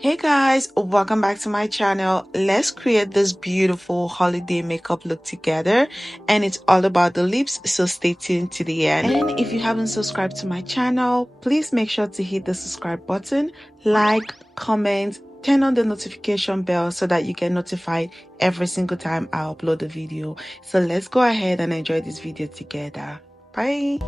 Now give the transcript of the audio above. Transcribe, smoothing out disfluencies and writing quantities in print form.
Hey guys, welcome back to my channel. Let's create this beautiful holiday makeup look together, and it's all about the lips, so stay tuned to the end. And if you haven't subscribed to my channel, please make sure to hit the subscribe button, like, comment, turn on the notification bell so that you get notified every single time I upload a video. So let's go ahead and enjoy this video together. Bye.